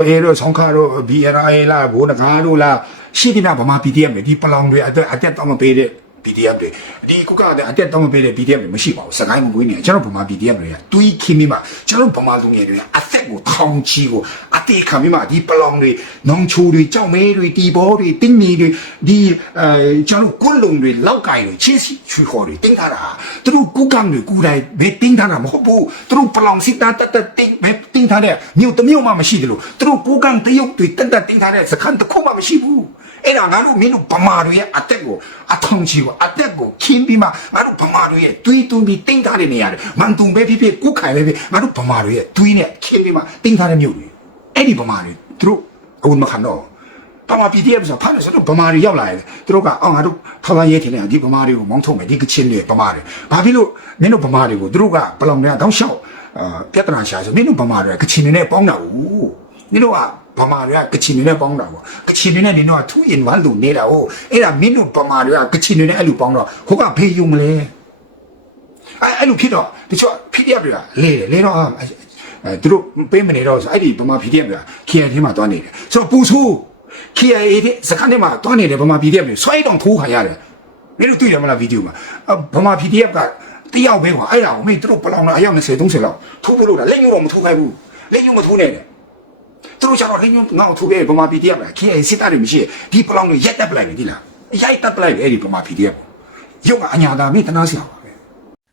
အဲတို့ဆောင်းခါတို့ BNI လားဘိုးနဂါတို့လားရှိတယ်နာဗမာ PDF တွေဒီပလောင်တွေအတက်အတက်တော့မပေးတဲ့ PDF တွေဒီကုကတဲ့အတက်တော့မပေးတဲ့ PDF တွေမရှိပါဘူးစကိုင်းမကွေးနေကျွန်တော်ဗမာ PDF တွေကတွေးခင်းမိမှာကျွန်တော်ဗမာလူငယ်တွေကအသက်ကိုထောင်ချီကိုအတေခံမိမှာဒီပလောင်တွေနောင်ချိုတွေကြောက်မဲတွေတီဘောတွေတင်းမီတွေဒီအဲကျွန်တော်ကွလုံတွေလောက်ကင်တွေချင်းစီချွေခေါ်တွေတင်းထားတာသူတို့ကုကံတွေကိုယ်တိုင်ပဲတင်းထားတာမဟုတ်ဘူးသူတို့ပလောင်စစ်သားတက်တက်တင်းပဲတင်းထားတဲ့မြို့တစ်မြို့မှမရှိတယ်လို့သူတို့ကုကံတရုတ်တွေတက်တက်တင်းထားတဲ့စခန်းတစ်ခုမှမရှိဘူး အဲ့ဒါငါတို့မင်းတို့ဗမာတွေရဲ့အတက်ကိုအထောင်ချီကိုအတက်ကိုခင်းပြီးမှငါတို့ဗမာတွေရဲ့တွေးတူးပြီးတင်းထားတဲ့နေရာတွေမန်တုံပဲဖြစ်ဖြစ်ကုခိုင်ပဲဖြစ်ငါတို့ဗမာတွေရဲ့တွေးနဲ့ခင်းပြီးမှတင်းထားတဲ့မြို့တွေအဲ့ဒီဗမာတွေသူတို့အခုမခံတော့ဗမာ PDF ဆိုဖမ်းလို့ဆိုတော့ဗမာတွေရောက်လာတယ်သူတို့ကအော်ငါတို့ထောက်ပံ့ရေးထင်တယ်ဒီဗမာတွေကိုမောင်းထုတ်မယ်ဒီကချင်တွေဗမာတွေဘာဖြစ်လို့မင်းတို့ဗမာတွေကိုသူတို့ကဘလောင်တွေကတောင်းလျှောက်အာပြဿနာရှာဆိုမင်းတို့ဗမာတွေကကချင်တွေနဲ့ပေါင်းတာဘူးမင်းတို့က ဗမာတွေကကချင်တွေနဲ့ပေါင်းတာပေါ့ကချင်တွေနဲ့နင်တို့က2 in 1လို့နေတာဟုတ်အဲ့ဒါမင်းတို့ဗမာတွေကကချင်တွေနဲ့အဲ့လိုပေါင်းတော့ဟိုကဖေးယုံမလဲအဲ့အဲ့လိုဖြစ်တော့တချို့ PDF တွေကလဲတယ်လဲတော့အဲသူတို့ပေးမနေတော့ဆိုအဲ့ဒီဗမာ PDF တွေက KIA ထဲမှာတွားနေတယ်ဆိုတော့ပူဆိုး KIA တဲ့စကန်ထဲမှာတွားနေတယ်ဗမာ PDF တွေဆွဲတောင်ထိုးခံရတယ်မင်းတို့တွေ့ရမလားဗီဒီယိုမှာဗမာ PDF ကတယောက်ပဲကွာအဲ့ဒါကိုမင်းတို့ပလောင်လာအယောက်20 30လောက်ထိုးဖို့လို့တာလက်ညှိုးတော့မထိုးခိုင်းဘူးလက်ညှိုးမထိုးနဲ့ သူတို့ကျတော့လက်ညှိုးငါ့ကိုထိုးပေးဗမာ PDF က KIA စစ်သားတွေမရှိဒီပလောင်တွေရက်တက်ပလိုက်တယ်ဒီလားရိုက်တက်ပလိုက်တယ်အဲ့ဒီဗမာ PDF ရုပ်ကအညာသာမင်းတနာစရာပါပဲ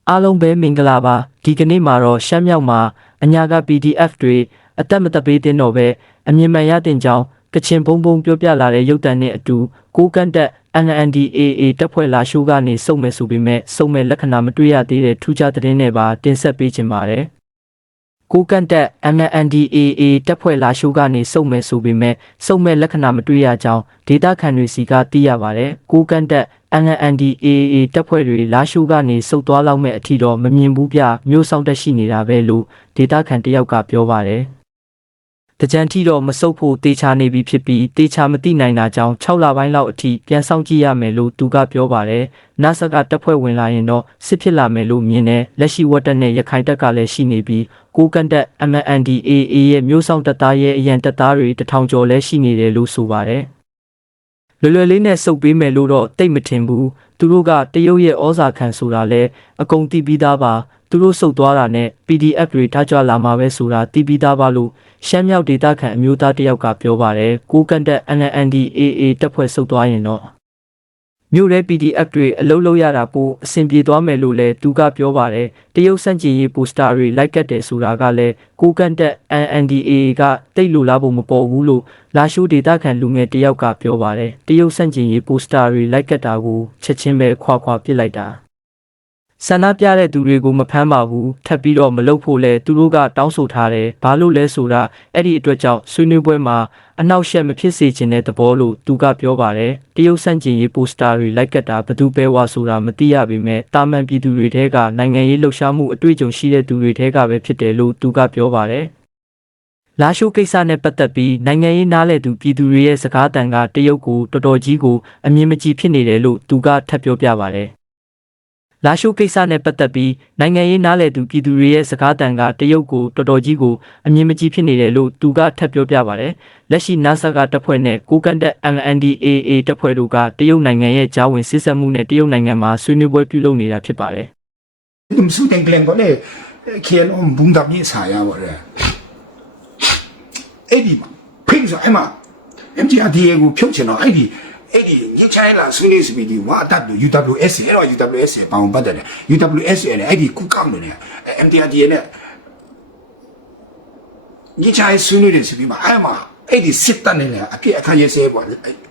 အားလုံးပဲမင်္ဂလာပါဒီကနေ့မှာတော့ရှမ်းမြောက်မှာအညာက PDF တွေအသက်မသက်ပေးတဲ့တော့ပဲအမြင်မှန်ရတဲ့ကြောင်းကချင်ဘုံဘုံပြောပြလာတဲ့ရုပ်တံနဲ့အတူကိုကန့်တက် NNDAA တပ်ဖွဲ့လာရှိုးကနေစုံမဲ့ဆိုပေမဲ့စုံမဲ့လက္ခဏာမတွေ့ရသေးတဲ့ထူးခြားသတင်းတွေပါတင်ဆက်ပေးခြင်းပါတယ် ကိုကန့်တက် NNDAA တပ်ဖွဲ့လာရှိုးကနေစုံမဲ့ဆိုပေမဲ့စုံမဲ့လက္ခဏာမတွေ့ရကြောင်းဒေတာခန်တွေစီကသိရပါတယ်ကိုကန့်တက် NNDAA တပ်ဖွဲ့တွေလာရှိုးကနေစုပ်သွားလောက်မဲ့အထီတော့မမြင်ဘူးပြမျိုးဆောင်တက်ရှိနေတာပဲလို့ဒေတာခန်တယောက်ကပြောပါတယ် တကြံထီတော့မစုပ်ဖို့တေချာနေပြီဖြစ်ပြီးတေချာမသိနိုင်တာကြောင့်6လပိုင်းလောက်အထိပြန်ဆောင်ကြည့်ရမယ်လို့သူကပြောပါတယ်။နာဆက်ကတပ်ဖွဲ့ဝင်လာရင်တော့စစ်ဖြစ်လာမယ်လို့မြင်တယ်။လက်ရှိဝတ်တက်နဲ့ရခိုင်တပ်ကလည်းရှိနေပြီးကိုကန်တက် MNDAA ရဲ့မျိုးဆောင်တပ်သားရဲ့အရန်တပ်သားတွေတထောင်ကျော်လည်းရှိနေတယ်လို့ဆိုပါတယ်။လွယ်လွယ်လေးနဲ့စုပ်ပေးမယ်လို့တော့တိတ်မထင်ဘူး။သူတို့ကတရုတ်ရဲ့ဩဇာခံဆိုတာလဲအကုန်သိပြီးသားပါ။သူတို့စုပ်သွားတာနဲ့ PDF တွေထားကြွလာမှာပဲဆိုတာသိပြီးသားပါလို့ ရှမ်းမြောက်ဒေသခံအမျိုးသားတစ်ယောက်ကပြောပါတယ်။ကိုကန်တက် NNDAA တပ်ဖွဲ့စုပ်သွားရင်တော့မြို့ရဲ PDF တွေအလုံးလုံးရတာပိုအဆင်ပြေသွားမယ်လို့လည်းသူကပြောပါတယ်။တရုတ်စန့်ကျင်ရေးပိုစတာတွေလိုက်ကတ်တယ်ဆိုတာကလည်းကိုကန်တက် NNDAA ကတိတ်လို့လားဖို့မပေါ်ဘူးလို့လာရှိုးဒေသခံလူငယ်တစ်ယောက်ကပြောပါတယ်။တရုတ်စန့်ကျင်ရေးပိုစတာတွေလိုက်ကတ်တာကိုချက်ချင်းပဲခွာခွာပစ်လိုက်တာ။ ဆန္ဒပြတဲ့သူတွေကိုမဖမ်းပါဘူးထပ်ပြီးတော့မလုပ်ဖို့လဲသူတို့ကတောင်းဆိုထားတယ်ဘာလို့လဲဆိုတာအဲ့ဒီအတွက်ကြောင့်ဆွေးနွေးပွဲမှာအနောက်ရှက်မဖြစ်စေချင်တဲ့သဘောလို့သူကပြောပါတယ်တရုတ်ဆန့်ကျင်ရေးပိုစတာတွေလိုက်ကတ်တာဘယ်သူပဲဝါဆိုတာမသိရပေမဲ့တာမန်ပြည်သူတွေထဲကနိုင်ငံရေးလှုပ်ရှားမှုအတွေ့အကြုံရှိတဲ့သူတွေထဲကပဲဖြစ်တယ်လို့သူကပြောပါတယ်လာရှိုးကိစ္စနဲ့ပတ်သက်ပြီးနိုင်ငံရေးနားလည်သူပြည်သူတွေရဲ့စကားတန်ကတရုတ်ကိုတော်တော်ကြီးကိုအမြင်မကြည်ဖြစ်နေတယ်လို့သူကထပ်ပြောပြပါတယ် လာရှိုးကိစ္စနဲ့ပတ်သက်ပြီးနိုင်ငံရေးနားလည်သူပြည်သူတွေရဲ့စကားတန်ကတရုတ်ကိုတော်တော်ကြီးကိုအမြင်မကြည်ဖြစ်နေတယ်လို့သူကထပ်ပြောပြပါတယ်လက်ရှိ NASA ကတပ်ဖွဲ့နဲ့ကိုကန်တက် MNDAA တပ်ဖွဲ့တို့ကတရုတ်နိုင်ငံရဲ့ဂျာဝင်စစ်ဆက်မှုနဲ့တရုတ်နိုင်ငံမှာဆွေးနွေးပွဲပြုလုပ်နေတာဖြစ်ပါတယ်ဒုစုတင်ကလန်ကိုလေခေလုံးဘုံဒပ်မြေဆိုင်ရပါလေအဲ့ဒီမှာဖိဆိုအဲ့မှာ MTRDA ကိုဖြုတ်ချင်တော့အဲ့ဒီ အဲ့ဒီညချိုင်းလာဆွေးနွေးစပီဒီဝါတတ်လို့ UWS အဲ့တော့ UWS ပေါင်းပတ်တယ် UWS နဲ့အဲ့ဒီကုကောက်နေတယ် MTRDA နဲ့ညချိုင်းဆွေးနွေးတယ်စပီမှာအဲ့မှာအဲ့ဒီစစ်တပ်နဲ့အပြည့်အခါရေးစဲပေါ့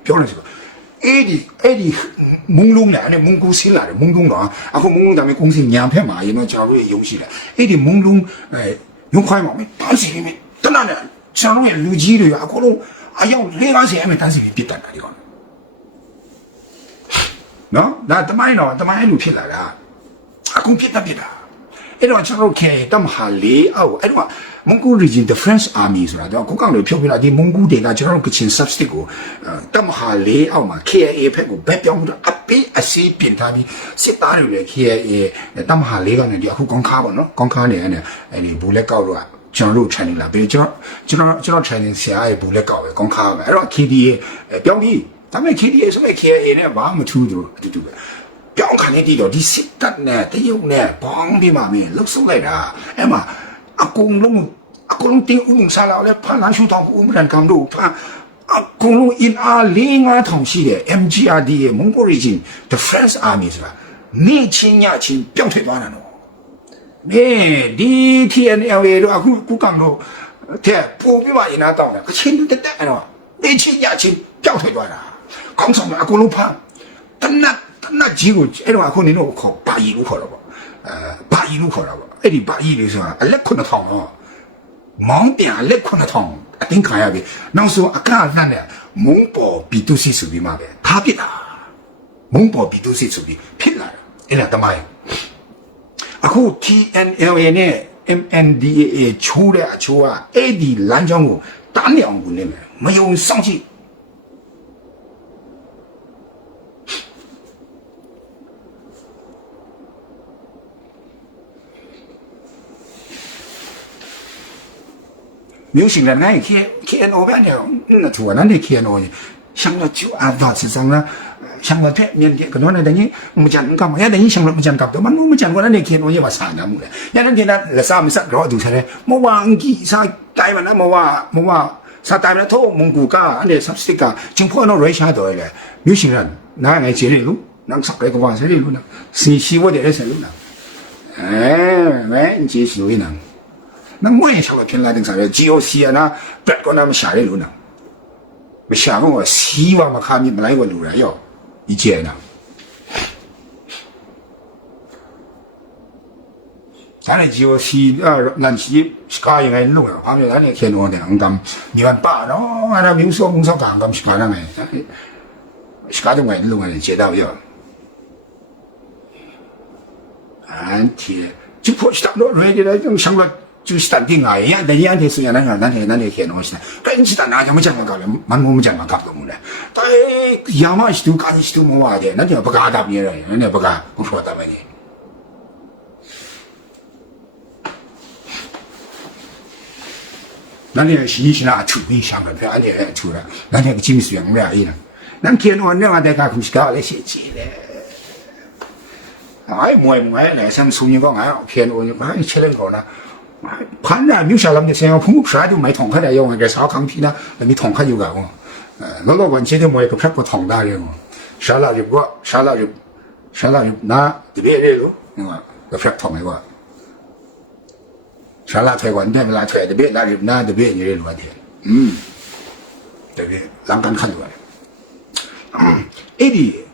ပြောနေစပအဲ့ဒီအဲ့ဒီမုံလုံးနဲ့အဲ့မုံကူစင်းလာတယ်မုံလုံးတော့အခုမုံလုံးဒါပေမဲ့ကုန်းစင်ညာဖက်မှာရေတော့ကျွန်တော်တို့ရုံရှိတယ်အဲ့ဒီမုံလုံးအဲရုံခိုင်းပါမယ်တန်းစီမယ်တနနဲ့ကျွန်တော်ရဲ့လူကြီးတွေအကုန်လုံးအယောက်၄50အမေတန်းစီပြစ်တတ်တာဒီကောင် နော်ဒါတမိုင်းတော့တမိုင်းအဲ့လိုဖြစ်လာတာအကုန်ပြစ်တတ်ပြစ်တာအဲ့တော့ကျွန်တော်တို့ခေတမဟာလေးအောက်အဲ့တော့မွန်ဂို region the french army ဆိုတာတော့ကိုကောင်တွေဖြုတ်ပြလာဒီမွန်ဂိုဒေတာကျွန်တော်တို့ကချင် substick ကိုတမဟာလေးအောက်မှာ KIA ဖက်ကိုဘက်ပြောင်းပြီးတော့အပေးအစီးပြင်ထားပြီးစစ်သားတွေလည်း KIA တမဟာလေးကနေဒီအခုကောင်းခါပေါ့နော်ကောင်းခါနေအဲ့ဒီဘူလက်ကောက်တော့ကျွန်တော်တို့ training လာပြီးကျွန်တော်ကျွန်တော်ကျွန်တော် training ဆရာရဲ့ဘူးလက်ကောက်ပဲကောင်းခါပဲအဲ့တော့ KDA ပြောင်းပြီး ဒါပေမဲ့ KDA ဆိုမဲ့ KA နဲ့ဘာမှမထူးသူအတူတူပဲပြောင်းခါနေတည်တော့ဒီစစ်တပ်နဲ့တရုတ်နဲ့ဘောင်းပြီးမှမင်းလှုပ်ဆုပ်လိုက်တာအဲ့မှာအကုန်လုံးအကုန်လုံးတင်းဦးမစားလာလဲဖန်လာရှူတောင်းဦးမရန်ကမ်တို့ဖန်အကုန်လုံး in အားလေးငါးထောင်ရှိတဲ့ MGRD ရဲ့ Mongol region the French army ဆိုတာနေချင်းညချင်းပြောင်းထွက်သွားတာနော်နေဒီ TNL ရေတို့အခုကုကောင်တို့တဲ့ပို့ပြပါရင်နာတောင်းတယ်အချင်းတက်တက်အဲ့တော့နေချင်းညချင်းပျောက်ထွက်သွားတာ ကောင်းဆောင်ကအကုန်လုံးဖမ်းတနတ်တနတ်ကြီးကိုအဲ့တော့အခုနင်တို့ခေါ်ဘာကြီးလို့ခေါ်တော့ပေါ့အဲဘာကြီးလို့ခေါ်တာပေါ့အဲ့ဒီဘာကြီးလေးဆိုတာအလက်9000တော့မောင်းပြန်အလက်9000အတင်းခံရပြီနောက်ဆုံးအကန့်အသတ်နဲ့မုံပေါ်ပီတုစီဆိုပြီးမှပဲထားပြစ်တာမုံပေါ်ပီတုစီဆိုပြီးဖြစ်လာတာအဲ့ဒါတမိုင်းအခု TNLA နဲ့ MNDAA ချိုးတဲ့အချိုးကအဲ့ဒီလမ်းကြောင်းကိုတားမြအောင်ကိုနေမယ်မယုံစောင့်ကြည့် music là ngay khi khi nó bé nhiều là thua nó đi khi nó chẳng là chịu à vợ sẽ rằng là chẳng là thế miền kia của nó này đấy nhỉ mình chẳng cầm cái đấy nhỉ chẳng là mình chẳng cầm tôi bắn mình chẳng có nó đi khi nó như mà sản ra một cái nhà nó kia là sao mình sẵn rõ đủ thế này mà qua anh kia sao tay mà nó mà qua mà qua sao tay mà nó thô mông cụ ca anh để sắp stick cả chúng phụ nó rồi sao rồi này music là nó ngày chỉ đi lúc nó sắp đấy cũng vào sẽ đi luôn nào xì xì vô để đấy sẽ lúc nào 哎，没，你继续为难。那我也想到平来顶上面，只有西安啊，别个那么下的路呢。我想问我希望我看你们来个路人哟，你见呢？咱那只有西啊，南西看应该路上旁边，咱那天龙的，俺们一万八，然后俺那民宿工作干，俺们是干那个，是干那个路上接到哟。哎天，就破去打那瑞的来种上了。就是淡定啊，一样的，一样的是那个那天那天天东西呢，赶紧的，哪天我们讲讲搞了，蛮我们讲讲搞个懂嘞。对，要么是都干的是都没话的，那天不干大半夜了，那天不干，我说大们夜。那天洗衣裳，土味香的，那天出来，那天个金水我们俩一人，那天我那晚在干空气搞那些鸡嘞。哎，没没，来上初一个俺，骗我，俺吃两口呢。盘啊，有啥人就想要碰啥就买同款的用那个烧康皮呢，那你同款有个哦，呃，老老关键就买个片不同的人哦，啥了就过，啥了就啥了就拿这边的咯，你看个片同的个，啥了推关边拉推这边，那就拿这边的落天，嗯，这边栏杆看出来，嗯，哎的。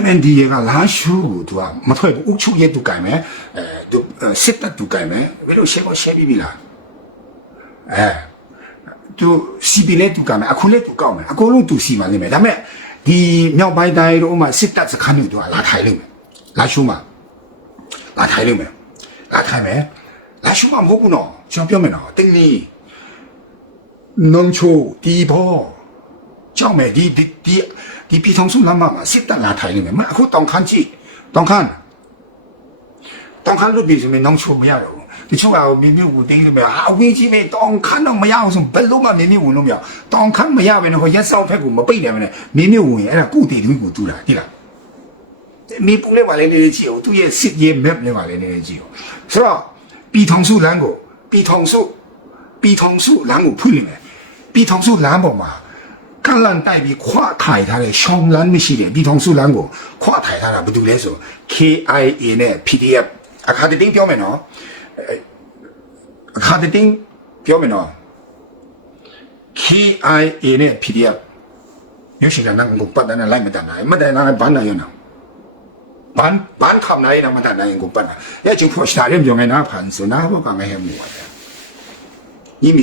MND ကလာရှုသူကမထွက်ဘူးဥချုပ်ရဲ့သူကင်မယ်အဲသူစစ်တပ်သူကင်မယ်ဘယ်လိုရှင်းကိုရှင်းပြီးပြီလားအဲသူစီပီလေသူကင်မယ်အခုလေသူကောက်မယ်အကုန်လုံးသူစီမနေမယ်ဒါပေမဲ့ဒီမြောက်ပိုင်းတိုင်းတို့ဥမာစစ်တပ်စခန်းတွေသူကလာထိုင်လိမ့်မယ်လာရှုမှာလာထိုင်လိမ့်မယ်လာထိုင်မယ်လာရှုမှာမဟုတ်ဘူးနော်ကျွန်တော်ပြောမယ်နော်တင်းနီနုံချိုဒီဘောကြောက်မယ်ဒီဒီ ဒီဒီပြည်ထောင်စုလမ်းမမှာစစ်တပ်လာထိုင်နေမယ်မအခုတောင်ခမ်းကြည့်တောင်ခမ်းတောင်ခမ်းလို့ပြည်စမင်းနောင်ချိုမရတော့ဘူးတချို့ကမြင်းမြဝင်တင်းလို့မရအာဝင်းကြီးပဲတောင်ခမ်းတော့မရအောင်ဆိုဘယ်လုံးမှမြင်းမြဝင်လို့မရတောင်ခမ်းမရပဲနော်ရက်ဆောင်ဖက်ကိုမပိတ်နိုင်မနဲ့မြင်းမြဝင်အဲ့ဒါကုတီတူးကိုတူးတာတိလားမိပူလေးပါလေနေကြည့်အောင်သူရဲ့စစ်ရေး map လေးပါလေနေကြည့်အောင်ဆိုတော့ပြည်ထောင်စုလမ်းကိုပြည်ထောင်စုပြည်ထောင်စုလမ်းကိုဖွင့်နေတယ်ပြည်ထောင်စုလမ်းပေါ်မှာ ကန်လန်တိုက်ပြီးခွာထိုင်ထားတဲ့ရှောင်းလန်းမရှိတဲ့ပြည်ထောင်စုလမ်းကိုခွာထိုင်ထားတာဘာတူလဲဆို KIA နဲ့ PDF အခါတင်းပြောမယ်နော်အခါတင်းပြောမယ်နော် KIA နဲ့ PDF မျိုးရှိကနန်းကိုပတ်တယ်နဲ့လိုက်မတန်နိုင်မတန်နိုင်ဘာနိုင်ရနော်ဘာဘာခပ်နိုင်နော်မတန်နိုင်ကိုပတ်တာရဲ့ချင်းဖို့ရှာရင်ပြောငယ်နာဖန်ဆိုနာဘောကငယ်ဟဲ့မို့ပါတယ်ဤမိ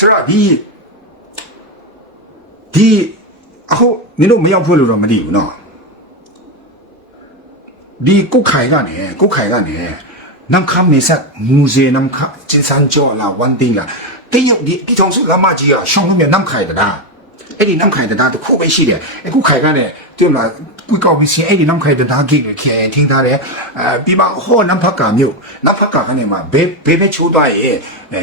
ဆိုတော့ဒီဒီအခုမင်းတို့မရောက်ဖွဲ့လို့တော့မသိဘူးနော်ဒီကုတ်ခိုင်ကနေကုတ်ခိုင်ကနေနမ်ခမ်းမေဆက်မူဇေနမ်ခကျန်ဆန်ကျော်လာဝန်တင်းလာတေယုတ်ဒီတီထောင်စုလာမကြီးကရှောင်းလို့မြန်နမ်ခိုင်တတာအဲ့ဒီနမ်ခိုင်တတာတခုပဲရှိတယ်အခုခိုင်ကနဲ့တွေ့မလားကွေကောက်ပြီးရှင်အဲ့ဒီနမ်ခိုင်တတာကြီးကိုခင်ထင်းထားတယ်အဲပြီးမှဟောနမ်ဖက်ကမြို့နမ်ဖက်ကကနေမှဘဲဘဲချိုးသွားရဲ့အဲ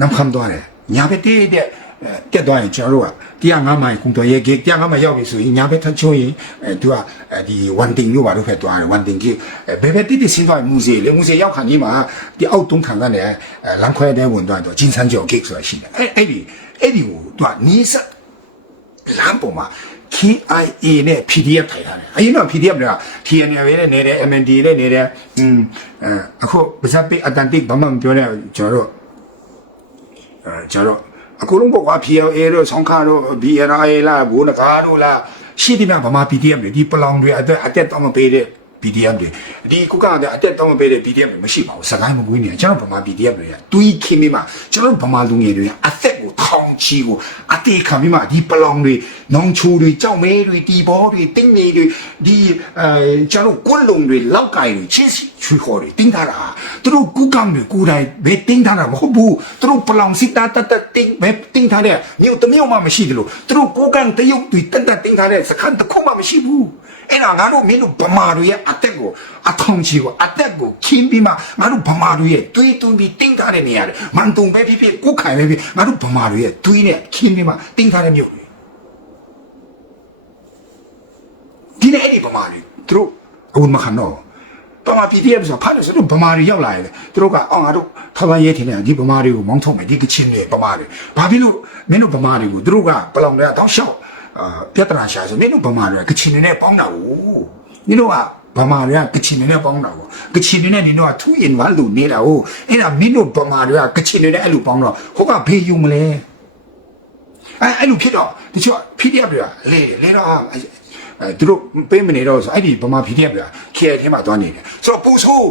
နမ်ခမ်းသွားတယ် 你要不第一点，呃，电动也加入啊。跌二，俺们工作也给，跌二，俺们要的是，你要不他抽烟，呃，对吧？呃，你稳定有话？都快断啊，稳定去。呃，别别，弟弟现在没事，连我这要看你嘛，你奥东看看嘞，呃，难怪在稳断的，经常叫给出来行的。哎哎，你哎你有对吧？你是难不嘛？KIE 呢？PDF 睇下咧，啊，因为 PDF 咧，T N L 呢，你咧，M N D 呢，你咧，嗯，呃，啊，可不是被阿丹迪帮忙表咧，叫做。 ကျွန်တော်တို့အခုလုံးပေါ်က PLA တို့ဆောင်းခါတို့ BNI လားဘူနဂါတို့လားရှိတယ်မှာဗမာ PDF တွေဒီပလောင်တွေအတက်အတက်တော့မပေးတဲ့ PDF တွေဒီကုကတဲ့အတက်တော့မပေးတဲ့ PDF တွေမရှိပါဘူးစကိုင်းမကွေးနေကျွန်တော်ဗမာ PDF တွေကတွေးခင်းပြီးမှကျွန်တော်ဗမာလူငယ်တွေကအသက်ကိုထောင်ချီကိုအတေခံပြီးမှဒီပလောင်တွေနောင်ချိုတွေကြောက်မဲတွေတီဘောတွေတင်းနေတွေဒီအဲကျွန်တော်ကွလုံတွေလောက်ကင်တွေချင်းစီချွေခေါ်တွေတင်းထားတာသူတို့ကုကတွေကိုယ်တိုင်ပဲတင်းထားတာမဟုတ်ဘူးသူတို့ပလောင်စစ်သားတတ်တတ်တင်းပဲတင်းထားတဲ့မြို့တစ်မြို့မှမရှိတယ်လို့သူတို့ကိုကန်တရုတ်တွေတတ်တတ်တင်းထားတဲ့စခန်းတစ်ခုမှမရှိဘူး အဲ့ဒါငါတို့မင်းတို့ဗမာတွေရဲ့အသက်ကိုအထောင်ချီကိုအသက်ကိုခင်းပြီးမှငါတို့ဗမာတွေရဲ့တွေးသွင်းပြီးတင်းထားတဲ့နေရာတွေမန်တုံပဲဖြစ်ဖြစ်ကိုခိုင်ပဲဖြစ်ငါတို့ဗမာတွေရဲ့တွေးနဲ့ခင်းပြီးမှတင်းထားတဲ့မြို့တွေဒီနေ့အဲ့ဒီဗမာတွေသူတို့အခုမခံတော့ဗမာ PDF ဆိုဖတ်လို့ဆိုတော့ဗမာတွေရောက်လာတယ်သူတို့ကအော်ငါတို့ထပ်ပန်းရဲထင်တယ်ဒီဗမာတွေကိုမောင်းထုတ်မယ်ဒီကချင်းတွေဗမာတွေဘာဖြစ်လို့မင်းတို့ဗမာတွေကိုသူတို့ကပလောင်တွေကတောက်လျှောက် အာပြဿနာရှာဆိုမင်းတို့ဗမာတွေကကချင်းတွေနဲ့ပေါင်းတာကိုမင်းတို့ကဗမာတွေကကချင်တွေနဲ့ပေါင်းတာကိုကချင်တွေနဲ့နင်တို့က2 in 1လို့နေတာဟုတ်အဲ့ဒါမင်းတို့ဗမာတွေကကချင်တွေနဲ့အဲ့လိုပေါင်းတော့ဟိုကဘေးယူမလဲအဲ့အဲ့လိုဖြစ်တော့တချို့ PDF တွေကလေလေတော့အဲသူတို့ပေးမနေတော့ဆိုအဲ့ဒီဗမာ PDF တွေက KI ထဲမှာတွားနေတယ်ဆိုတော့ပူဆိုး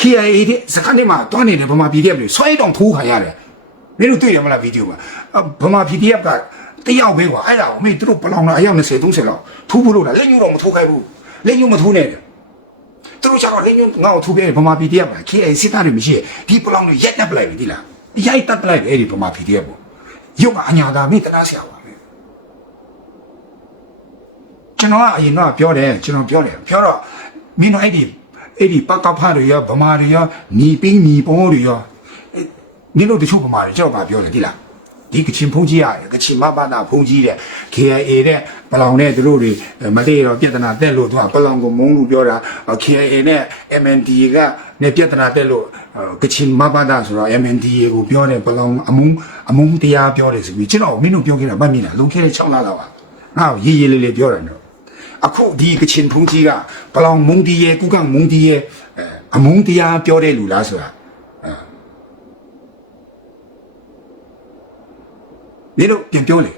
KI တဲ့စကားနဲ့မှာတွားနေတဲ့ဗမာ PDF တွေဆွဲတောင်ထိုးခံရတယ်မင်းတို့တွေ့ရမလားဗီဒီယိုမှာဗမာ PDF က တယောက်ပဲကွာအဲ့ဒါကိုမင်းတို့ပလောင်လာအယောက်20 30လောက်ထိုးဖို့လို့လားလက်ညှိုးတော့မထိုးခိုင်းဘူးလက်ညှိုးမထိုးနဲ့သူတို့ကျတော့လက်ညှိုးငါ့ကိုထိုးပြတယ်ဗမာ PDF က KI စစ်သားတွေမရှိဒီပလောင်တွေရိုက်တက်ပလိုက်ပြီဒီလားရိုက်တက်ပလိုက်တယ်အဲ့ဒီဗမာ PDF ကိုရုပ်ကအညာသာမိတနာဆရာပါပဲကျွန်တော်ကအရင်တော့ပြောတယ်ကျွန်တော်ပြောတယ်ပြောတော့မင်းတို့အဲ့ဒီအဲ့ဒီပကဖတွေရောဗမာတွေရောညီပင်းညီပေါ်တွေရောမင်းတို့တချို့ဗမာတွေကြောက်ပါပြောတယ်ဒီလား ဒီကချင်ဖုန်ကြီးရတယ်ကချင်မဘာသာဖုန်ကြီးတဲ့ KIA တဲ့ပလောင်တဲ့သူတို့တွေမတည့်တော့ပြဿနာတက်လို့သူကပလောင်ကိုမုန်းလို့ပြောတာ KIA နဲ့ MNDA ကနေပြဿနာတက်လို့ကချင်မဘာသာဆိုတော့ MNDA ကိုပြောတယ်ပလောင်အမုန်းအမုန်းတရားပြောတယ်ဆိုပြီးကျွန်တော်မင်းတို့ပြောခဲ့တာမှတ်မိလားလုံခဲ့တဲ့6လလောက်ပါငါ့ကိုရေးရေးလေးလေးပြောတယ်နော်အခုဒီကချင်ဖုန်ကြီးကပလောင်မုန်းတီးရဲ့ကုကမုန်းတီးရဲ့အမုန်းတရားပြောတဲ့လူလားဆိုတာ မင်းတို့ပြန်ပြောလေ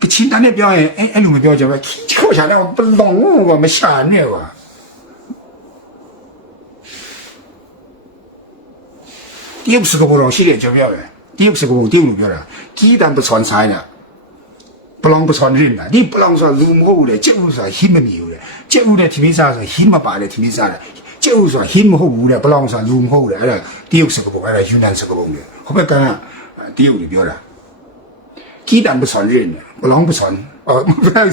ကချင်တန်းနဲ့ပြောရင်အဲ့အဲ့လိုမပြောကြဘူးခီးချိုချာတော့ပလောင်ကမရှာနဲ့ကွာတရုတ်စကားပေါ်ရှိတယ်ကြောပြောတယ်တရုတ်စကားပေါ်တရုတ်လိုပြောတာကြီးတန်ပစွန်ဆိုင်တာပလောင်ပစွန်ရင်းတာဒီပလောင်ဆိုလူမဟုတ်ဘူးလေကျက်ဦးဆိုတာဟိမမီဘူးလေကျက်ဦးနဲ့သမီးစားဆိုဟိမပါလေသမီးစားတယ် ကျုပ်ဆိုတာဟင်းမဟုတ်ဘူးတဲ့ဘလောင်ဆိုတာလူမဟုတ်တဲ့အဲ့ဒါတရုတ်စကားပုံအဲ့ဒါယူနန်စကားပုံလေဟိုဘက်ကတရုတ်တွေပြောတာကီးတံပစွန်ရင်းဘလောင်ပစွန်အော်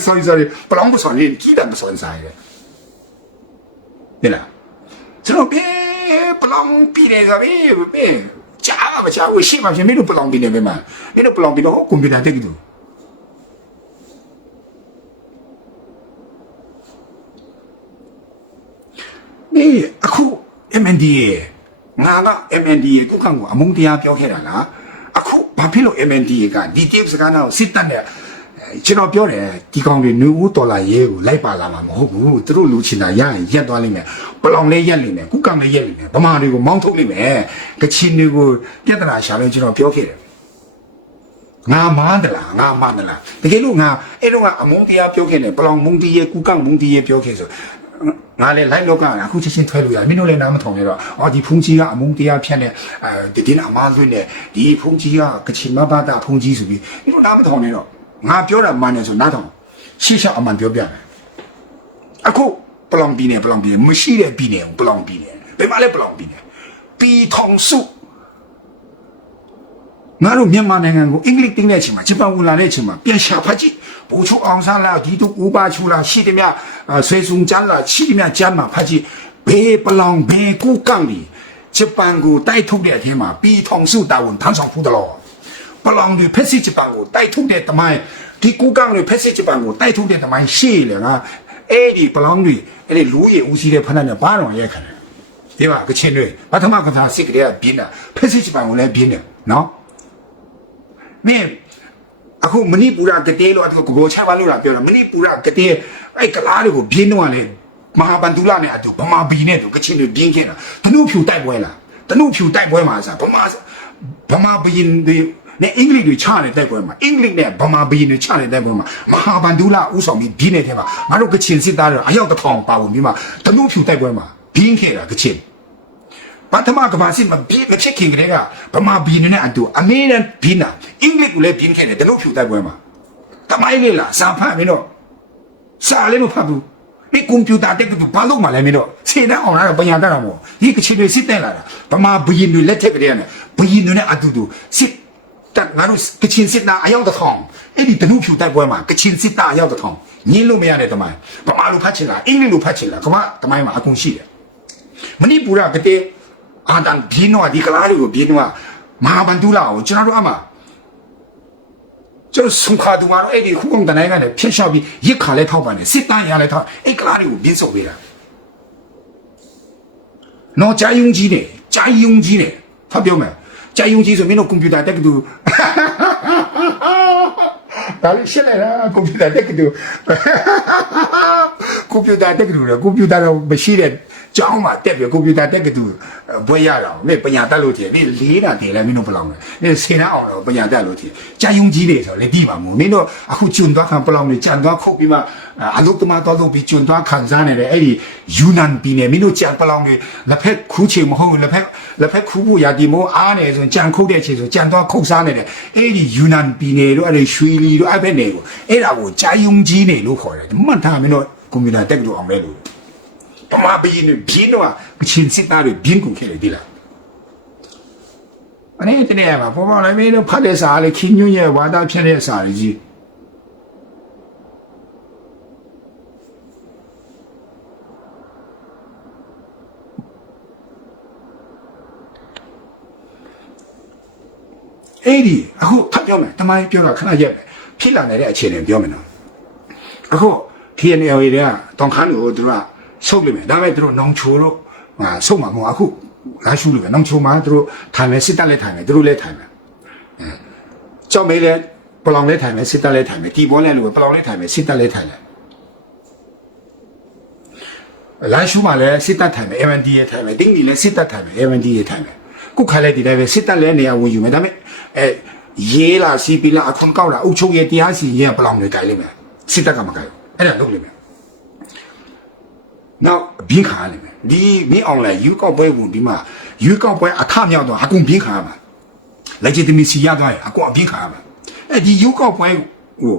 sorry sorry ဘလောင်ပစွန်ရင်းကီးတံပစွန်ဆိုင်တယ်ဒီလားကျွန်တော်ဘယ်ဘလောင်ပြည်နေကြပြီဘယ်ကြားမှာမကြားဘူးရှိမှဖြစ်မင်းတို့ဘလောင်ပြည်နေပြီမှာမင်းတို့ဘလောင်ပြည်တော့ကွန်ပျူတာတက်ကြည့် 都。你အခု MNDA ငါက MNDA ကိုကံကိုအမုန်းတရားပြောခဲ့တာလားအခုဘာဖြစ်လို့ MNDA ကဒီ tip စကားနာကိုစစ်တပ်နဲ့ကျွန်တော်ပြောတယ်ဒီကောင်တွေနူဦးဒေါ်လာရဲကိုလိုက်ပါလာမှာမဟုတ်ဘူးသူတို့လူချင်တာရရင်ရက်သွားလိမ့်မယ်ပလောင်လေးရက်လိမ့်မယ်ကုကံလေးရက်လိမ့်မယ်ဗမာတွေကိုမောင်းထုတ်လိမ့်မယ်ကချင်တွေကိုပြဿနာရှာလို့ကျွန်တော်ပြောခဲ့တယ်ငါမန်းတလားငါမန်းတလားတကယ်လို့ငါအဲ့တော့ကအမုန်းတရားပြောခဲ့တယ်ပလောင်မုန်းတီးရဲကုကံမုန်းတီးရဲပြောခဲ့ဆို ငါလည်းလိုက်လောကအခုချက်ချင်းထွဲလို့ရမင်းတို့လည်းနားမထောင်ရတော့အော်ဒီဖုန်ကြီးကအမုန်းတရားဖြတ်နေအဲဒီတင်းအမားလွင့်နေဒီဖုန်ကြီးကကချင်မဘာတာဖုန်ကြီးဆိုပြီးမင်းတို့နားမထောင်နေတော့ငါပြောတာမှန်တယ်ဆိုနားထောင်ရှေ့ရှောက်အမှန်ပြောပြတယ်အခုပလောင်ပြည်နယ်ပလောင်ပြည်နယ်မရှိတဲ့ပြည်နယ်ကိုပလောင်ပြည်နယ်ဘယ်မှာလဲပလောင်ပြည်နယ်ပြည်ထောင်စုငါတို့မြန်မာနိုင်ငံကိုအင်္ဂလိပ်တင်းတဲ့အချိန်မှာဂျပန်ဝင်လာတဲ့အချိန်မှာပြန်ရှာဖတ်ကြည့် ဘူချုအောင်ဆန်းလာဒီတူဦးပါချူလာရှိတယ်မြဆွေစုံကျန်းလာရှိတယ်မြကျမ်းမှာဖတ်ကြည့်ဘေးပလောင်ဘေးကူကန်ဒီဂျပန်ကိုတိုက်ထုတ်တဲ့အထင်းမှာပြီးထောင်စုတာဝန်ထမ်းဆောင်ဖူးတယ်လို့ပလောင်တွေဖက်စစ်ဂျပန်ကိုတိုက်ထုတ်တဲ့တမိုင်းဒီကူကန်တွေဖက်စစ်ဂျပန်ကိုတိုက်ထုတ်တဲ့တမိုင်းရှေ့လေငါအဲ့ဒီပလောင်တွေအဲ့ဒီလူရည်ဦးစီးတဲ့ဖက်နဲ့ဘာတော့ရဲခံတယ်ဒီမှာကချင်တွေပထမကသာစစ်ကလေးကပြင်းတာဖက်စစ်ဂျပန်ကိုလည်းပြင်းတယ်နော်မင်း အခုမဏိပူရကတေးလို့အခုကိုချပါလို့လားပြောတာမဏိပူရကတေးအဲ့ကလားတွေကိုပြင်းတော့လေမဟာဗန္ဒူလာနဲ့အတူဗမာဘီနဲ့တူကချင်တွေပြင်းခဲ့တာတနုဖြူတိုက်ပွဲလားတနုဖြူတိုက်ပွဲမှာစားဗမာဗမာဘီတွေနဲ့အင်္ဂလိပ်တွေချတဲ့တိုက်ပွဲမှာအင်္ဂလိပ်နဲ့ဗမာဘီတွေချတဲ့တိုက်ပွဲမှာမဟာဗန္ဒူလာဥဆောင်ပြီးပြင်းနေတဲ့မှာငါတို့ကချင်စစ်သားတွေအယောက်တစ်ထောင်ပါဝင်ပြီးမှတနုဖြူတိုက်ပွဲမှာပြင်းခဲ့တာကချင် ပထမကဘာစစ်မဘီမချစ်ခင်ကလေးကဗမာဘီနဲ့အတူအမေရိကန်ဘီနာအင်္ဂလိပ်ကိုလည်းဘင်းခဲ့တယ်တလို့ဖြူတိုက်ပွဲမှာတမိုင်းလေးလားစာဖတ်မင်းတော့စာလေးမဖတ်ဘူးဒီကွန်ပျူတာတက်ကတူဘာလို့မှလည်းမင်းတော့စေတန်းအောင်လာတော့ပညာတတ်တော့မို့ဒီကချင်တွေစစ်တဲ့လာတာဗမာဘီတွေလက်ထက်ကလေးနဲ့ဘီတွေနဲ့အတူတူစစ်တက်ငါတို့ကချင်စစ်သားအယောက်တစ်ထောင်အဲ့ဒီတလို့ဖြူတိုက်ပွဲမှာကချင်စစ်သားအယောက်တစ်ထောင်ညင်းလို့မရတဲ့တမိုင်းဗမာလိုဖတ်ချင်လားအင်္ဂလိပ်လိုဖတ်ချင်လားကမတမိုင်းမှာအကုန်ရှိတယ်မဏိပူရကတဲ့ အာတန်ဘင်းတော့ဒီကလားတွေကိုဘင်းတော့မဟာဗန္ဒူလာကိုကျွန်တော်တို့အမကျွန်တော်ဆုံခါတူမှာတော့အဲ့ဒီခုကောင်တနိုင်ကလည်းဖျက်ရှောက်ပြီးရစ်ခါလဲထောက်ပါနေစစ်တမ်းရလဲထောက်အဲ့ကလားတွေကိုဘင်းစုပ်ပေးတာနော်ကြာယုံကြီးတယ်ကြာယုံကြီးတယ်ဖတ်ပြောမယ်ကြာယုံကြီးဆိုမင်းတို့ကွန်ပျူတာတက်ကတူဒါလေးရှင်းလိုက်တာကွန်ပျူတာတက်ကတူကွန်ပျူတာတက်ကတူလေကွန်ပျူတာတော့မရှိတဲ့ ကျောင်းမှာတက်ပြီးကွန်ပျူတာတက်ကတူဘွဲရတာမင်းပညာတတ်လို့တည်းမင်းလေးတာတည်းလဲမင်းတို့ဘယ်လောက်လဲမင်းစေနာအောင်တော့ပညာတတ်လို့တည်းကြာယုံကြီးတယ်ဆိုတော့လေဒီပါမို့မင်းတို့အခုကျွန်းသွားခံပလောင်နေကြံသွားခုတ်ပြီးမှအလုတ်တမတော်လို့ပြီးကျွန်းသွားခံစားနေတယ်အဲ့ဒီယူနန်ပြည်နယ်မင်းတို့ကြံပလောင်တွေလက်ဖက်ခူးချေမဟုတ်ဘူးလက်ဖက်လက်ဖက်ခူးဖို့ရာဒီမို့အားနေဆိုကြံခုတ်တဲ့ခြေဆိုကြံသွားခုတ်စားနေတယ်အဲ့ဒီယူနန်ပြည်နယ်တို့အဲ့ဒီရွှေလီတို့အဲ့ဘက်နယ်ကိုအဲ့ဒါကိုကြာယုံကြီးနေလို့ခေါ်တယ်မှတ်ထားမင်းတို့ကွန်ပျူတာတက်လို့အောင်လဲလို့ ပမာဘီနေဘင်းတော့ကချင်းစစ်သားတွေဘင်းကုန်ခဲ့လေဒီလားအနေနဲ့တည်းရမှာပေါ်ပေါ်လည်းမင်းတို့ဖတ်တဲ့စာလေးခင်းညွန့်ရဲ့ဝါဒဖြစ်တဲ့စာလေးကြီးအဲ့ဒီအခုဖတ်ပြောမယ်တမိုင်းပြောတော့ခဏရက်မယ်ဖြစ်လာနေတဲ့အခြေအနေပြောမယ်နော်အခု TNL တွေကတောင်ခန်းကိုသူတို့က ဆုတ်လိမ့်မယ်ဒါပေမဲ့သူတို့နောင်ချိုတို့ဟာဆုတ်မှာမဟုတ်အခုလာရှုလို့ပဲနောင်ချိုမှာသူတို့ထိုင်မယ်စစ်တပ်လည်းထိုင်မယ်သူတို့လည်းထိုင်မယ်အဲကြောက်မေးလည်းပလောင်လည်းထိုင်မယ်စစ်တပ်လည်းထိုင်မယ်တီဘောလည်းလို့ပလောင်လည်းထိုင်မယ်စစ်တပ်လည်းထိုင်တယ်လာရှုမှာလည်းစစ်တပ်ထိုင်မယ် MND ရဲ့ထိုင်မယ်တင်းကြီးလည်းစစ်တပ်ထိုင်မယ် MND ရဲ့ထိုင်မယ်ကုခါလည်းဒီလည်းပဲစစ်တပ်လည်းနေရာဝင်ယူမယ်ဒါပေမဲ့အဲရေးလာစီပီလာအခွန်ကောက်လာအုပ်ချုပ်ရေးတရားစီရင်ပလောင်တွေတိုင်လိမ့်မယ်စစ်တပ်ကမကိုက်ဘူးအဲ့ဒါလုပ်လိမ့်မယ် နောက်ဘင်းခါရလိမ့်မယ်ဒီမင်းအောင်လိုက်ယူကောက်ပွဲဝင်ပြီးမှယူကောက်ပွဲအထမြောက်တော့အကုန်ဘင်းခါရမှာ legitimacy ရသွားရင်အကုန်အဘင်းခါရမှာအဲဒီယူကောက်ပွဲဟို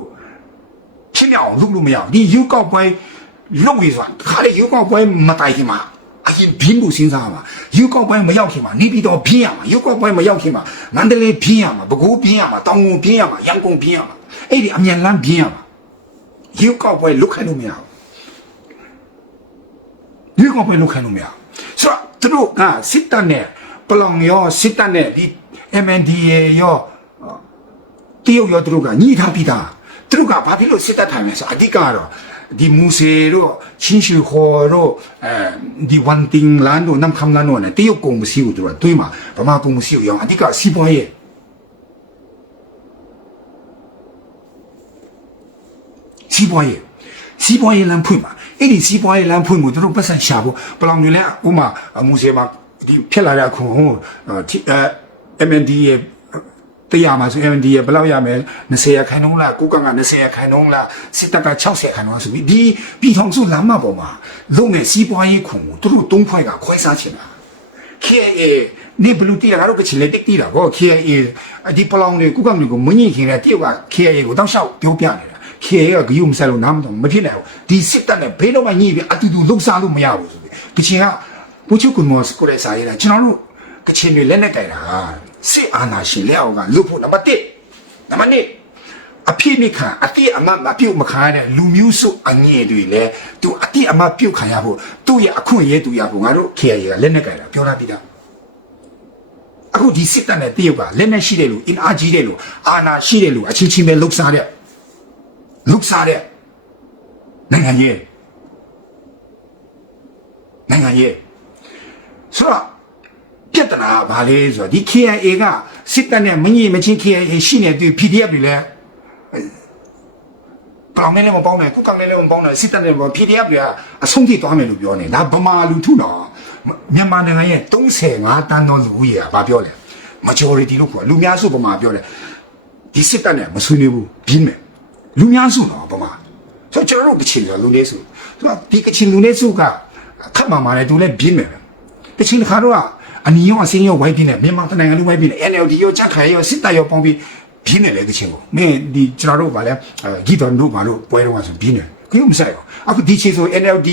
ချင်းမြောက်အောင်လုပ်လို့မရဘူးဒီယူကောက်ပွဲလုပ်ပြီးဆိုတာခါလေယူကောက်ပွဲမတိုင်ခင်မှာအရင်ဘင်းလို့စဉ်းစားမှာယူကောက်ပွဲမရောက်ခင်မှာနေပြီးတော့ဘင်းရမှာယူကောက်ပွဲမရောက်ခင်မှာမန္တလေးဘင်းရမှာပဲခူးဘင်းရမှာတောင်ကုန်ဘင်းရမှာရန်ကုန်ဘင်းရမှာအဲ့ဒီအမြန်လမ်းဘင်းရမှာယူကောက်ပွဲလုခိုင်းလို့မရဘူး ဒီကောင်ပဲလုပ်ခိုင်းလို့မရဘူးဆိုတော့သူတို့ကစစ်တပ်နဲ့ပလောင်ရောစစ်တပ်နဲ့ဒီ MNDA ရောတရုတ်ရောသူတို့ကညှိထားပြီးသားသူတို့ကဘာဖြစ်လို့စစ်တပ်ထိုင်လဲဆိုအဓိကတော့ဒီမူစေတို့ချင်းရှူခေါ်တို့အဲဒီဝန်တင်လန်တို့နမ်ခမ်လန်တို့နဲ့တရုတ်ကုန်မရှိဘူးသူတို့ကတွေးမှာဗမာကုန်မရှိဘူးရောအဓိကစီးပွားရေးစီးပွားရေးစီးပွားရေးလမ်းဖွင့်မှာ အဲ့ဒီစီးပွားရေးလမ်းဖွင့်မှုသူတို့ပတ်စံရှာဖို့ပလောင်တွေလည်းဥမာမူစေမှာဒီဖြစ်လာတဲ့အခုဟိုအဲ MND ရဲ့တရားမှာဆို MND ရဲ့ဘယ်လောက်ရမယ်20ရခိုင်နှုန်းလားကိုကက20ရခိုင်နှုန်းလားစစ်တပ်က60ခိုင်နှုန်းဆိုပြီးဒီပြည်ထောင်စုလမ်းမပေါ်မှာလုံမဲ့စီးပွားရေးခုံကိုသူတို့သုံးဖွဲ့ကခွဲစားချင်တာ KIA နေဘလူတီလာတော့ကချင်လေတက်တီလာကို KIA ဒီပလောင်တွေကိုကမျိုးကိုမငြိခင်တဲ့တရုတ်က KIA ကိုတောက်လျှောက်ပြောပြနေတာ KIA ကဂယုမဆက်လို့နားမတော့မဖြစ်နိုင်ဘူးဒီစစ်တပ်နဲ့ဘေးတော့မှညှိပြီးအတူတူလှုပ်ရှားလို့မရဘူးဆိုပြီးကချင်ကဘူချုကွန်မော့စကိုရဲစာရေးတာကျွန်တော်တို့ကချင်တွေလက်နဲ့ကြိုင်တာစစ်အာဏာရှင်လက်အောက်ကလူဖို့နံပါတ်1နံပါတ်2အဖြစ်မိခံအတိအမမပြုတ်မခံရတဲ့လူမျိုးစုအငြင်းတွေလည်းသူအတိအမပြုတ်ခံရဖို့သူ့ရဲ့အခွင့်အရေးသူရဖို့ငါတို့ KIA ကလက်နဲ့ကြိုင်တာပြောတာပြီးသားအခုဒီစစ်တပ်နဲ့တရုတ်ကလက်နဲ့ရှိတဲ့လူအင်အားကြီးတဲ့လူအာဏာရှိတဲ့လူအချင်းချင်းပဲလှုပ်ရှားတဲ့ လှုပ်ရှားတဲ့နိုင်ငံရေးနိုင်ငံရေးဆိုတော့ပြဿနာကဘာလဲဆိုတော့ဒီ KIA ကစစ်တပ်နဲ့မညီမချင်း KIA ရှိနေသူ PDF တွေလည်းပလောင်နဲ့လည်းမပေါင်းနဲ့ကုကောင်နဲ့လည်းမပေါင်းနဲ့စစ်တပ်နဲ့မ PDF တွေကအဆုံးထိသွားမယ်လို့ပြောနေဒါဗမာလူထုတော့မြန်မာနိုင်ငံရဲ့35တန်းသောလူဦးရေကဘာပြောလဲ majority လို့ခေါ်လူများစုဗမာပြောတယ်ဒီစစ်တပ်နဲ့မဆွေးနွေးဘူးပြီးမယ် လူများစုတော့ဗမာဆိုတော့ကျွန်တော်တို့ကချင်ဆိုလူလေးစုဆိုတော့ဒီကချင်လူလေးစုကခတ်မှမာတယ်သူလည်းပြီးမယ်ပဲတချင်တစ်ခါတော့အနီရောအစင်းရောဝိုင်းပြင်းနေမြန်မာတိုင်းနိုင်ငံလုံးဝိုင်းပြင်းနေ NLD ရောချက်ခိုင်ရောစစ်တပ်ရောပေါင်းပြီးပြင်းနေလေတချင်ကိုမင်းဒီကျွန်တော်တို့ဗာလဲဂီတော်တို့ဘာလို့ပွဲတော့ဆိုပြင်းနေခ ရုမဆိုင်ဘူးအခုဒီချေဆို NLD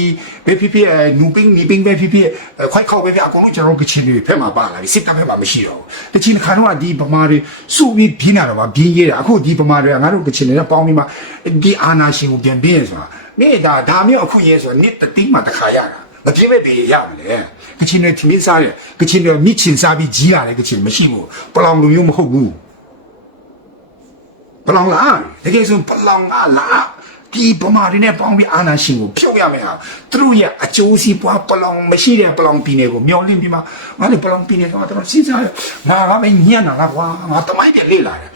ပဲဖြစ်ဖြစ်နူပင်းနီပင်းပဲဖြစ်ဖြစ်ခွိုက်ခေါက်ပဲဖြစ်အကုန်လုံးကျွန်တော်တို့ကချင်တွေဖက်မှာပါလာပြီစစ်တပ်ဖက်မှာမရှိတော့ဘူးတချင်တစ်ခါတော့ဒီဗမာတွေစုပြီးပြင်းလာတော့ဗာပြင်းရဲတာအခုဒီဗမာတွေကငါတို့ကချင်တွေနဲ့ပေါင်းပြီးမှဒီအာနာရှင်ကိုပြန်ပြင်းဆိုတာနေ့ဒါဒါမျိုးအခုရဲဆိုတာနေ့တတိမှတစ်ခါရတာမပြည့်မဲ့ပြေရမလဲကချင်တွေထမင်းစားတယ်ကချင်တွေမြစ်ချင်စားပြီးကြီးရတယ်ကချင်မရှိဘူးပလောင်လူမျိုးမဟုတ်ဘူးပလောင်လားတကယ်ဆိုပလောင်ကလား ဒီပမာတွေနဲ့ပေါင်းပြီးအာနာရှင်ကိုဖြုတ်ရမယ်ဟာသူတို့ရဲ့အကျိုးစီးပွားပလောင်မရှိတဲ့ပလောင်ပြည်နယ်ကိုမျောလင့်ပြီးမှငါတို့ပလောင်ပြည်နယ်ကတော့တော်စဉ်းစားရငါကပဲညံ့တာလားကွာငါတမိုင်းပြန်လေ့လာတယ်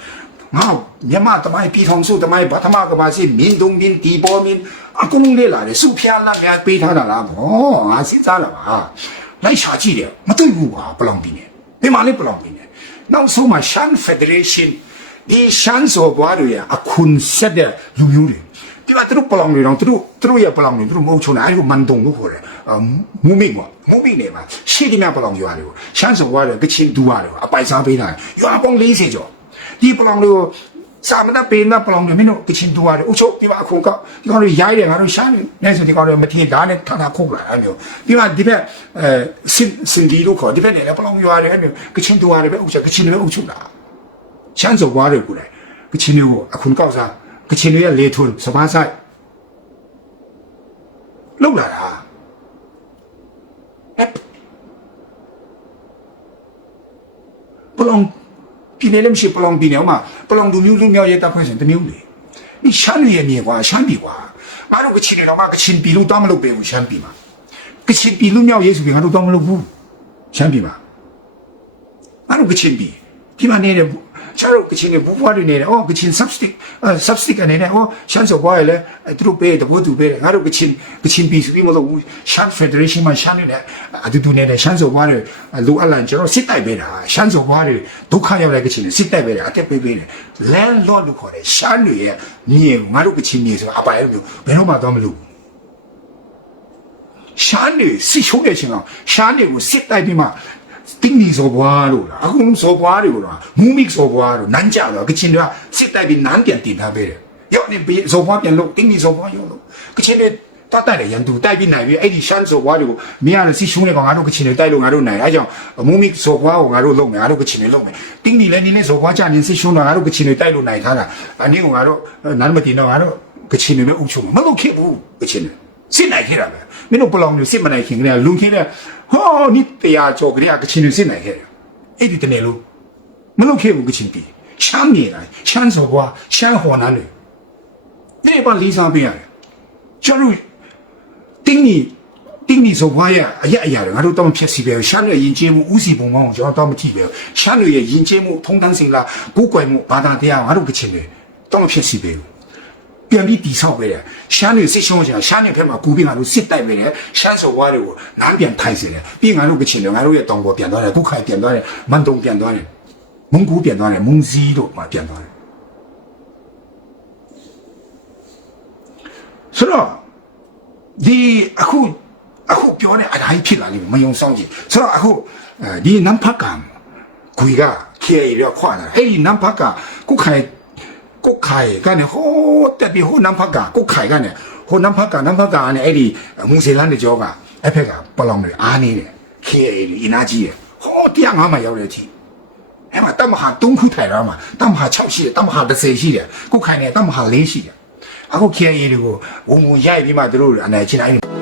ငါမြန်မာတမိုင်းပြည်ထောင်စုတမိုင်းဘာသမာကဘာစီမင်းတုံမင်းဒီပေါ်မင်းအကုန်လုံးလေ့လာတယ်စုဖျားလက်များပေးထားတာလားဘောငါစဉ်းစားလာပါလိုက်ရှာကြည့်တယ်မတွေ့ဘူးကွာပလောင်ပြည်နယ်ဒီမှာလေပလောင်ပြည်နယ်နောက်ဆုံးမှာရှမ်းဖက်ဒရေးရှင်းဒီရှမ်းစော်ဘွားတွေရအခွန်ဆက်တဲ့လူမျိုးတွေ ဒီမှာသူတို့ပလောင်တွေတော့သူတို့သူတို့ရဲ့ပလောင်တွေသူတို့မဟုတ်ချုံတယ်အဲဒီကိုမန်တုံလို့ခေါ်တယ်အမူမိတ်ကွာမူမိတ်နေမှာရှေ့ဒီမှာပလောင်ရွာတွေကိုရှမ်းစော်ဘွားတွေကချင်တူရတယ်အပိုင်စားပေးတာရွာပေါင်း40ကျော်ဒီပလောင်တွေကိုစာမတ်ပေးမပလောင်တွေမင်းတို့ကချင်တူရတယ်အုတ်ချုပ်ပြပါခုံကောက်ဒီကောင်တွေရိုက်တယ်ငါတို့ရှားနေနေဆိုဒီကောင်တွေမထီဓာတ်နဲ့ထထခုတ်လာအဲ့မျိုးဒီမှာဒီဘက်အဲစင်စင်ဒီလို့ခေါ်ဒီဘက်နဲ့ပလောင်ရွာတွေအဲ့မျိုးကချင်တူရတယ်ပဲအုတ်ချက်ကချင်တွေအုတ်ချုပ်လာရှမ်းစော်ဘွားတွေကိုလည်းကချင်တွေကိုအခုကောက်စား ကချင်တွေရဲ့လေထွန်းစပားဆိုင်လောက်လာတာအဲ့ပလောင်ပြည်နယ်လည်းမရှိပလောင်ပြည်နယ်မှာပလောင်လူမျိုးလူမျိုးရဲ့တပ်ဖွဲ့စဉ်တစ်မျိုးလေဒီရှမ်းပြည်ရဲ့မြေကွာရှမ်းပြည်ကွာငါတို့ကချင်တွေတော့မှကချင်ပြည်လို့တောင်းမလုပ်ပေးဘူးရှမ်းပြည်မှာကချင်ပြည်လူမျိုးရေးဆိုပြီးငါတို့တောင်းမလုပ်ဘူးရှမ်းပြည်မှာငါတို့ကချင်ပြည်ဒီမှာနေတ ယ်ကျတော့ကချင်တွေဘူဖွားတွေနေတယ်အော်ကချင် substick substick အနေနဲ့အော်ရှမ်းစော်ဘွားလည်းသူတို့ပေးတဘောသူပေးတယ်ငါတို့ကချင်ကချင်ပြည်ဆိုပြီးမလို့ဘူးရှမ်း federation မှာရှမ်းနေတယ်အတူတူနေတယ်ရှမ်းစော်ဘွားတွေလိုအပ်လာကျွန်တော်စစ်တိုက်ပေးတာရှမ်းစော်ဘွားတွေဒုက္ခရောက်တဲ့ကချင်တွေစစ်တိုက်ပေးတယ်အတက်ပေးပေးတယ် land lord လို့ခေါ်တယ်ရှမ်းတွေရဲ့မြေကိုငါတို့ကချင်မြေဆိုတာအပိုင်အဲ့လိုမျိုးဘယ်တော့မှတော့မလုပ်ဘူးရှမ်းတွေစစ်ရှုံးတဲ့အချိန်ကရှမ်းတွေကိုစစ်တိုက်ပြီးမှ တင်းနီစော်ဘွားလို့လားအခုလုံးစော်ဘွားတွေကိုတော့မူမစ်စော်ဘွားလို့နန်းကြတော့ကချင်တွေကစစ်တိုက်ပြီးနန်းပြန်တင်ထားပေးတယ်ရောက်နေပြီးစော်ဘွားပြန်လို့တင်းနီစော်ဘွားရောက်လို့ကချင်တွေတတ်တယ်ရန်သူတိုက်ပြီးနိုင်ပြီးအဲ့ဒီရှမ်းစော်ဘွားတွေကိုမင်းရတယ်စစ်ရှုံးနေကောင်ငါတို့ကချင်တွေတိုက်လို့ငါတို့နိုင်အဲကြောင့်မူမစ်စော်ဘွားကိုငါတို့လုံမယ်ငါတို့ကချင်တွေလုံမယ်တင်းနီလည်းနင်းနေစော်ဘွားကြနေစစ်ရှုံးတော့ငါတို့ကချင်တွေတိုက်လို့နိုင်ထားတာအနည်းကငါတို့နားမတင်တော့ငါတို့ကချင်တွေနဲ့အုပ်ချုပ်မလုပ်ခဲ့ဘူးကချင်တွေ စစ်နိုင်ခဲ့တာပဲမင်းတို့ပလောင်မျိုးစစ်မနိုင်ခင်ကလေးကလူခင်းတဲ့ဟောနိတရားကြောကလေးကကချင်တွေစစ်နိုင်ခဲ့တယ်အဲ့ဒီတနေ့လို့မလုပ်ခဲ့ဘူးကချင်ပြည်ချမ်းမြေတိုင်းချမ်းစော်ကွာချမ်းဟော်နန်းတွေဒီပါလီစားပေးရတယ်ကျွန်တော်တင်းနီတင်းနီစော်ကွာရအရက်အရာတွေငါတို့တော့မဖြစ်စီပဲရှမ်းရဲ့ယဉ်ကျေးမှုဥစီပုံပေါင်းကိုကျွန်တော်တော့မကြည့်ပဲရှမ်းတွေရဲ့ယဉ်ကျေးမှုထုံတန်းစင်လာကိုယ်ကွယ်မှုဘာသာတရားငါတို့ကချင်တွေတော့မဖြစ်စီပဲ ပြန်ပြီးတိဆောက်ပေးတယ်ရှမ်းတွေစစ်ရှုံးချင်ရှမ်းတွေဘက်မှာကူပြီးငါတို့စစ်တိုက်ပေးတယ်ရှမ်းစော်ဝါးတွေကိုနမ်းပြန်ထိုင်စေတယ်ပြီးငါတို့ကချင်တယ်ငါတို့ရဲ့တောင်ပေါ်ပြန်သွားတယ်ဒုက္ခပြန်သွားတယ်မန်တုံပြန်သွားတယ်မုံကူပြန်သွားတယ်မုံစည်းတို့မှပြန်သွားတယ်ဆိုတော့ဒီအခုအခုပြောနေအတိုင်းဖြစ်လာလိမ့်မယ်မယုံဆောင်ကြည့်ဆိုတော့အခုအဲဒီနမ်ဖတ်ကံခွေကခေရခွာတာအဲ့ဒီနမ်ဖတ်ကကုခိုင် ไข่กันเนี่ยโหแต่ปีโหน้ำผักกากุ๊กไข่กันเนี่ยโหน้ำผักกาน้ำผักกาเนี่ยไอ้ดิมูเซลันเนี่ยจ้อกาไอ้เผ็ดกาปลอมเลยอานี่เนี่ย KA တွေအင်နာကြီးရဟောတရားငါးမှာရောက်တဲ့အထိအဲ့မှာတမဟာ၃ခုထိုင်ရမှာတမဟာ6ရှိတယ်တမဟာ10ရှိတယ်ခုခိုင်နေတမဟာ4ရှိတယ်အခု KA တွေကိုဝုံဝုံရိုက်ပြီးမှတို့အနိုင်ချင်းတိုင်း